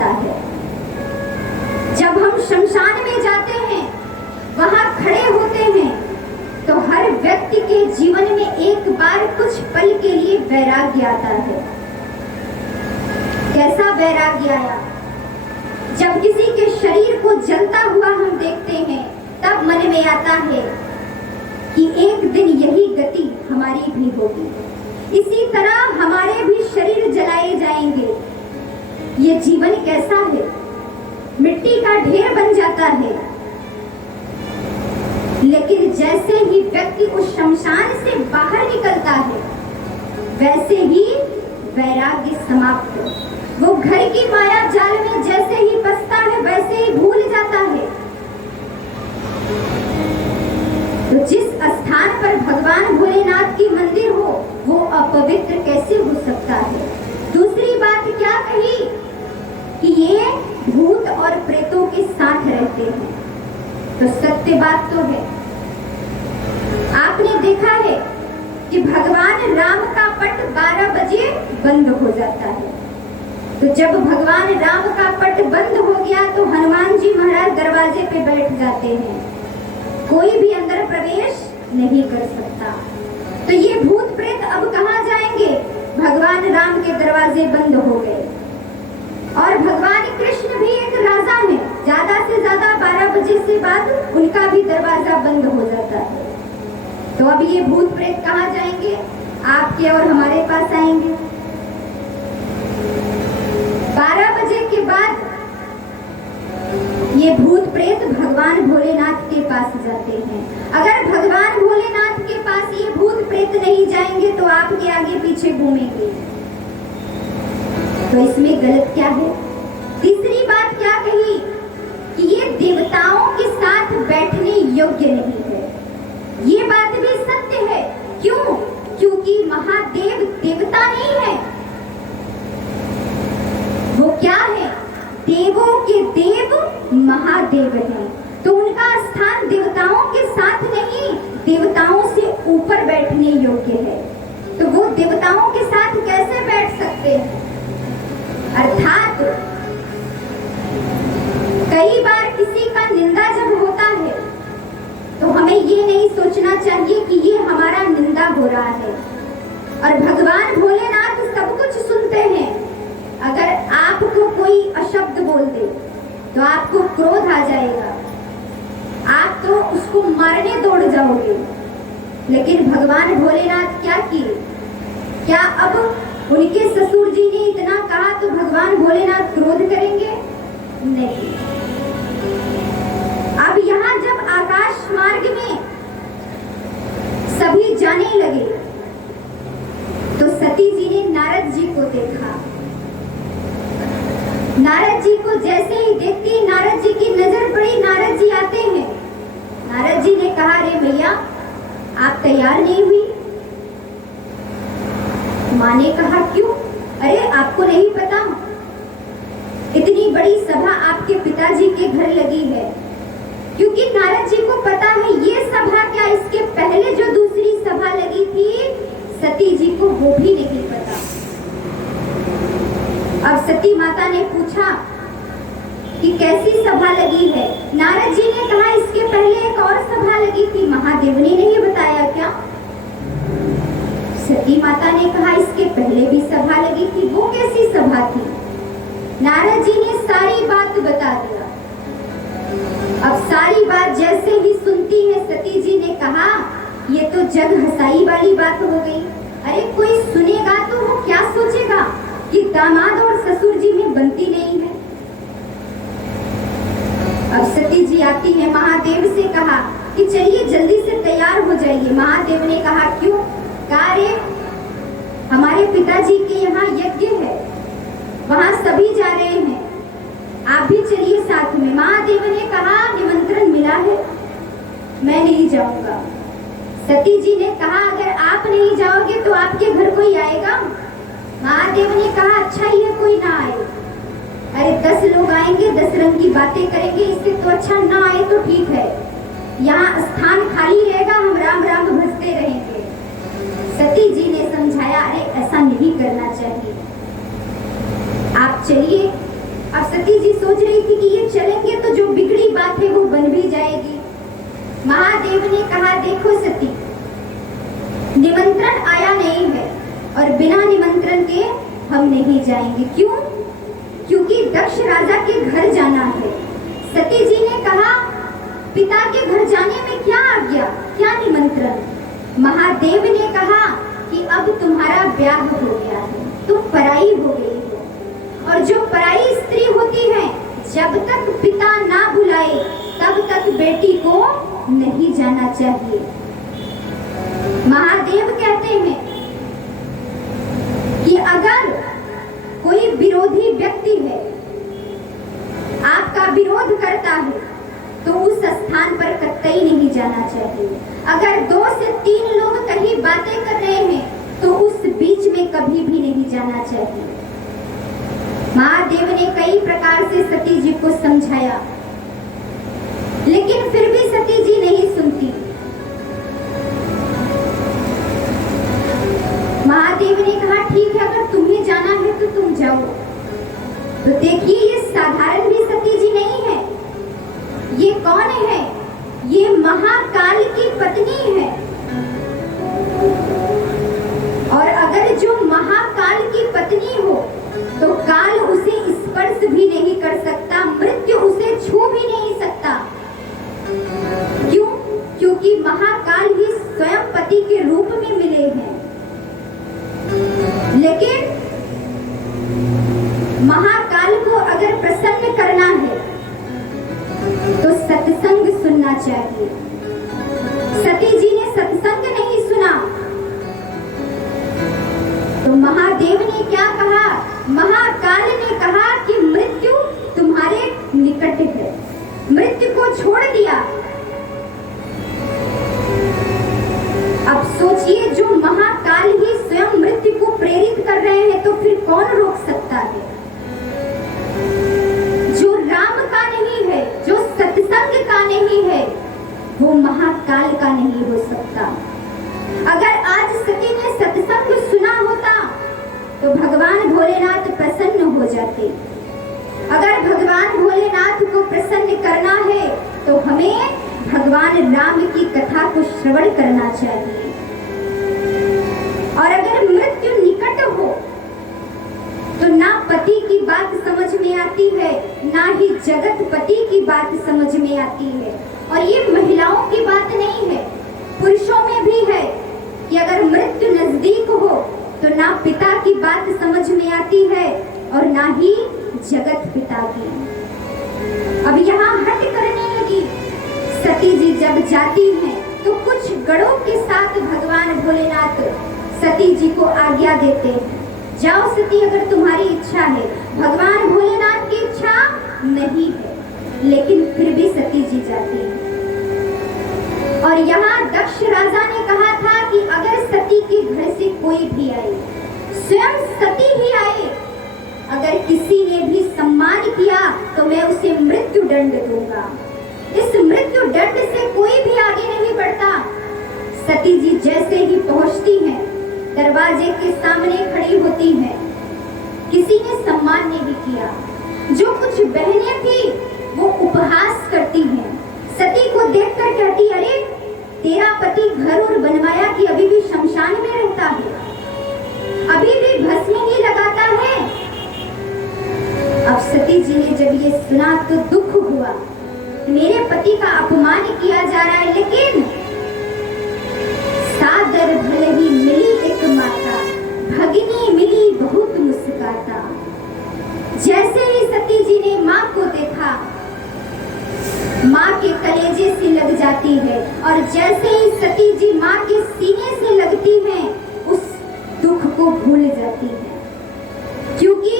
निकलता है। जब हम शमशान में जाते हैं, वहां खड़े होते हैं, तो हर व्यक्ति के जीवन में एक बार कुछ पल के लिए वैराग्य आता है। कैसा वैराग्य आया? जब किसी के शरीर को जलता हुआ हम देखते हैं, तब मन में आता है कि एक दिन यही गति हमारी भी होगी, इसी तरह हमारे भी शरीर जलाए जाएंगे। ये जीवन कैसा है? मिट्टी का ढेर बन जाता है। लेकिन जैसे ही व्यक्ति उस शमशान से बाहर निकलता है, वैसे ही वैराग्य समाप्त। वो घर की माया जाल में जैसे ही फंसता है, वैसे ही भूल जाता है। तो जिस स्थान पर भगवान भोलेनाथ की मंदिर हो, वो अपवित्र कैसे हो सकता है? दूसरी बात क्या कही कि ये भूत और प्रेतों के साथ रहते हैं। तो सत्य बात तो है। आपने देखा है कि भगवान राम का पट 12 बजे बंद हो जाता है। तो जब भगवान राम का पट बंद हो गया, तो हनुमान जी महाराज दरवाजे पे बैठ जाते हैं। कोई भी अंदर प्रवेश नहीं कर सकता। तो ये भूत प्रेत अब कहाँ जाएंगे? भगवान राम के दरवाजे बंद हो गए। और भगवान कृष्ण भी एक राजा है, ज्यादा से ज्यादा 12 बजे से बाद उनका भी दरवाजा बंद हो जाता है। तो अब ये भूत प्रेत कहाँ जाएंगे? आपके और हमारे पास आएंगे। 12 बजे के बाद ये भूत प्रेत भगवान भोलेनाथ के पास जाते हैं। अगर भगवान भोलेनाथ के पास ये भूत प्रेत नहीं जाएंगे, तो आपके आगे पीछे घूमेंगे। तो इसमें गलत क्या है? तीसरी बात क्या कही कि ये देवताओं के साथ बैठने योग्य नहीं है। ये बात भी सत्य है। क्यों? क्योंकि महादेव देवता नहीं है। वो क्या है? देवों के देव महादेव है। तो उनका स्थान देवताओं के साथ नहीं, देवताओं से ऊपर बैठने योग्य है। तो वो देवताओं के साथ कैसे बैठ सकते हैं? अर्थात कई बार किसी का निंदा जब होता है, तो हमें ये नहीं सोचना चाहिए कि ये हमारा निंदा हो रहा है। और भगवान भोलेनाथ सब कुछ सुनते हैं। अगर आपको कोई अशब्द बोल दे, तो आपको क्रोध आ जाएगा, आप तो उसको मारने दौड़ जाओगे। लेकिन भगवान भोलेनाथ क्या किए? क्या अब उनके ससुर जी ने इतना कहा तो भगवान भोलेनाथ क्रोध करेंगे? नहीं। अब यहाँ जब आकाश मार्ग में सभी जाने लगे, तो सती जी ने नारद जी को देखा। नारद जी को जैसे ही देखती ही नारद जी की नजर पड़ी, नारद जी आते हैं। नारद जी ने कहा, अरे भैया आप तैयार नहीं हुई? माँ ने कहा, क्यों? अरे आपको नहीं पता, इतनी बड़ी सभा आपके पिताजी के घर लगी है। क्योंकि नारद जी को पता है ये सभा क्या, इसके पहले जो दूसरी सभा लगी थी, सती जी को वो भी नहीं पता। अब सती माता ने पूछा कि कैसी सभा लगी है? नारद जी ने कहा, इसके पहले एक और सभा लगी थी, महादेव ने नहीं बताया क्या? सती माता ने कहा, इसके पहले भी सभा लगी थी, वो कैसी सभा थी? नारद जी ने सारी बात बता दिया। अब सारी बात जैसे ही सुनती है, सती जी ने कहा, ये तो जग हंसाई वाली बात हो गई। अरे कोई सुनेगा तो वो क्या सोचेगा कि दामाद और ससुर जी में बनती नहीं है। अब सती जी आती है, महादेव से कहा कि चलिए जल्दी से तैयार हो जाइए। महादेव ने कहा, क्यों? कहा, रे हमारे पिताजी के यहाँ यज्ञ है, वहां सभी जा रहे हैं, आप भी चलिए साथ में। महादेव ने कहा, निमंत्रण मिला है, मैं नहीं जाऊंगा। सती जी ने कहा, अगर आप नहीं जाओगे तो आपके घर कोई आएगा? महादेव ने कहा, अच्छा ये कोई ना आए। अरे 10 लोग आएंगे, 10 रंग की बातें करेंगे, इससे तो अच्छा ना आए तो ठीक है। यहाँ स्थान खाली रहेगा, हम राम राम भजते रहेंगे। सती जी ने समझाया, अरे ऐसा नहीं करना चाहिए, आप चलिए अब सती जी सोच रही थी कि ये चलेंगे तो जो बिगड़ी बात है वो बन भी जाएगी। महादेव ने कहा, देखो सती, निमंत्रण आया नहीं है और बिना निमंत्रण के हम नहीं जाएंगे। क्यों? क्योंकि दक्ष राजा के घर जाना है। सती जी ने कहा, पिता के घर जाने में क्या आ गया, क्या निमंत्रण? महादेव ने कहा कि अब तुम्हारा ब्याह हो गया है, तुम पराई हो गई हो, और जो पराई स्त्री होती है जब तक पिता ना बुलाए तब तक बेटी को नहीं जाना चाहिए। महादेव कहते हैं कि अगर कोई विरोधी व्यक्ति है, आपका विरोध करता है, तो उस स्थान पर कतई नहीं जाना चाहिए। अगर 2 से 3 लोग कहीं बातें कर रहे हैं तो उस बीच में कभी भी नहीं जाना चाहिए। महादेव ने कई प्रकार से सती जी को समझाया, लेकिन फिर भी सती जी नहीं सुनती। महादेव ने कहा, ठीक है, अगर तुम्हें जाना है तो तुम जाओ। तो देखिए, ये साधारण भी सती जी नहीं है। ये कौन है? ये महाकाल की पत्नी है। और अगर जो महाकाल की पत्नी हो तो काल उसे स्पर्श भी नहीं कर सकता, मृत्यु उसे छू भी नहीं सकता। क्यों? क्योंकि महाकाल ही स्वयं पति के रूप में मिले हैं। लेकिन महाकाल को अगर प्रसन्न करना है तो सत्संग सुनना चाहिए। सती जी ने सत्संग नहीं सुना तो महादेव ने क्या कहा? महाकाल ने कहा कि मृत्यु तुम्हारे निकट है, मृत्यु को छोड़ दिया। अब सोचिए, जो महाकाल ही स्वयं मृत्यु को प्रेरित कर रहे हैं तो फिर कौन रोक सकता है? जो राम का नहीं है, जो सत्संग का नहीं है, वो महाकाल का नहीं हो सकता। अगर आज सती ने सत्संग सुना होता तो भगवान भोलेनाथ प्रसन्न हो जाते। अगर भगवान भोलेनाथ को प्रसन्न करना है तो हमें भगवान राम की कथा को श्रवण करना चाहिए। और अगर मृत्यु निकट हो तो ना पति की बात समझ में आती है, ना ही जगत पति की बात समझ में आती है। और ये महिलाओं की बात नहीं है, पुरुषों में भी है कि अगर मृत्यु नजदीक हो तो ना पिता की बात समझ में आती है और ना ही जगत पिता की। अब यहाँ हट करने लगी। सती जी जब जाती हैं तो कुछ गणों के साथ भगवान भोलेनाथ सती जी को आज्ञा देते हैं, जाओ सती, अगर तुम्हारी इच्छा है। भगवान भोलेनाथ की इच्छा नहीं है, लेकिन फिर भी सती जी जाती है। और यहाँ दक्ष राजा ने कहा था कि अगर सती के घर से कोई भी आए, स्वयं सती ही आए, अगर किसी ने भी सम्मान किया तो मैं उसे मृत्यु दंड दूंगा। इस मृत्यु दंड से कोई भी आगे नहीं बढ़ता। सती जी जैसे ही पहुंचती हैं, दरवाजे के सामने खड़ी होती हैं। किसी ने सम्मान नहीं किया। जो कुछ बहनें थी वो उपहास करती हैं। सती को देखकर कहती, अरे तेरा पति घर और बनवाया कि अभी भी शमशान में रहता है, अभी भी भस्म ही लगाता है। अब सती जी ने जब ये सुना तो दुख हुआ, मेरे पति का अपमान किया जा रहा है। लेकिन सादर भले ही मिली एक माता, भगिनी मिली बहुत मुस्काता। जैसे ही सती जी ने माँ को देखा, माँ के कलेजे से लग जाती है, और जैसे ही सती जी माँ के सीने से लगती हैं, उस दुख को भूल जाती है। क्योंकि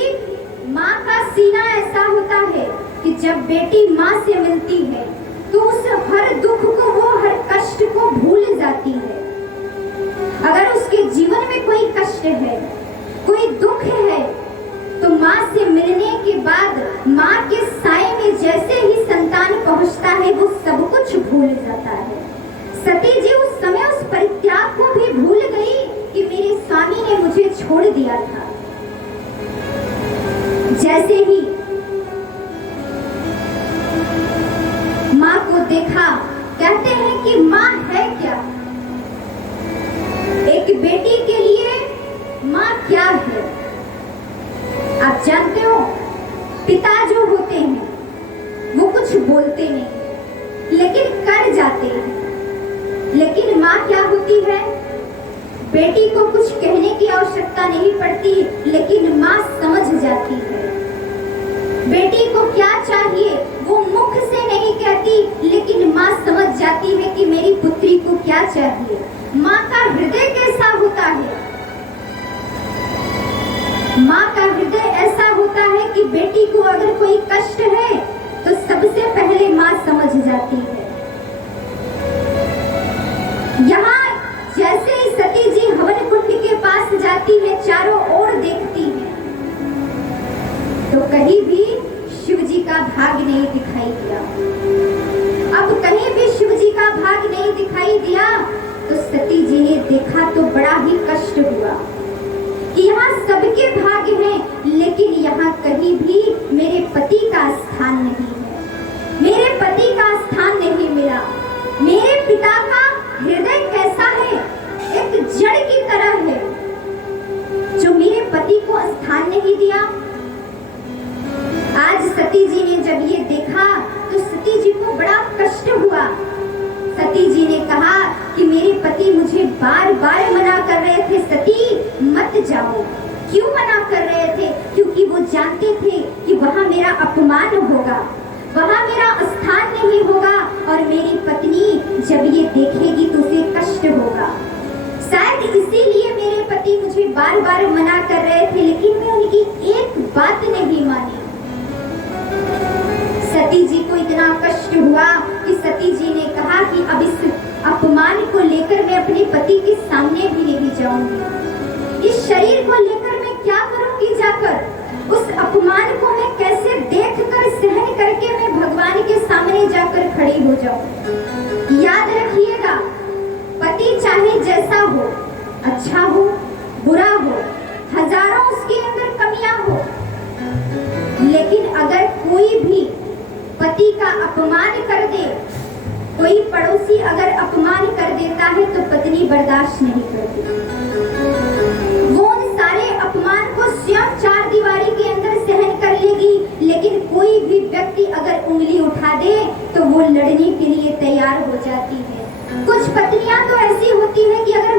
माँ का सीना ऐसा होता है कि जब बेटी माँ से मिलती है तो उस हर दुख को, वो हर कष्ट को भूल जाती है। अगर उसके जीवन में कोई कष्ट है, कोई दुख है, तो माँ से मिलने के बाद माँ के साए में जैसे ही संतान पहुंचता है वो सब कुछ भूल जाता है। सती जी उस समय उस परित्याग को भी भूल गई कि मेरे स्वामी ने मुझे छोड़ दिया था। जैसे ही पिता जो होते हैं वो कुछ बोलते नहीं लेकिन कर जाते हैं, लेकिन माँ क्या होती है, बेटी को कुछ कहने की आवश्यकता नहीं पड़ती लेकिन माँ समझ जाती है। बेटी को क्या चाहिए वो मुख से नहीं कहती लेकिन माँ समझ जाती है कि मेरी पुत्री को क्या चाहिए। माँ का हृदय कैसा होता है, माँ का हृदय ऐसा होता है कि बेटी को अगर कोई कष्ट है तो सबसे पहले माँ समझ जाती है। यहाँ जैसे ही सती जी हवन कुंड के पास जाती है, चारों ओर देखती है तो कहीं भी शिव जी का भाग नहीं दिखाई दिया। अब कहीं भी शिव जी का भाग नहीं दिखाई दिया तो सती जी ने देखा तो बड़ा ही कष्ट हुआ कि यहाँ सबके भाग हैं लेकिन यहाँ कहीं भी मेरे पति का स्थान नहीं है, मेरे पति का स्थान नहीं मिला। मेरे पिता का हृदय कैसा है, एक जड़ की तरह है जो मेरे पति को स्थान नहीं दिया। आज सती जी ने जब ये देखा तो सती जी को बड़ा कष्ट हुआ। सती जी ने कहा कि मेरे पति मुझे बार बार मना कर रहे थे, सती मत जाओ। क्यों मना कर रहे थे? क्योंकि वो जानते थे कि वहाँ मेरा अपमान होगा, वहाँ मेरा स्थान नहीं होगा और मेरी पत्नी जब ये देखेगी तो उसे कष्ट होगा। शायद इसीलिए मेरे पति मुझे बार बार मना कर रहे थे लेकिन मैं उनकी एक बात नहीं मानी। सती जी को इतना कष्ट हुआ कि सती जी ने कहा कि अब इस अपमान को लेकर मैं अपने पति के सामने भी नहीं जाऊंगी। इस शरीर को लेकर मैं क्या करूंगी जाकर? उस अपमान को मैं कैसे देखकर सहन करके मैं भगवान के सामने जाकर खड़ी हो जाऊं? याद रखिएगा, पति चाहे जैसा हो, अच्छा हो, बुरा हो, हजारों उसके अंदर कमियां हो, लेकिन अगर कोई भी पति का अपमान कर दे, कोई पड़ोसी अगर अपमान कर देता है तो पत्नी बर्दाश्त नहीं करती। वो उन सारे अपमान को स्वयं चार दीवारी के अंदर सहन कर लेगी, लेकिन कोई भी व्यक्ति अगर उंगली उठा दे तो वो लड़ने के लिए तैयार हो जाती है। कुछ पत्नियां तो ऐसी होती है कि अगर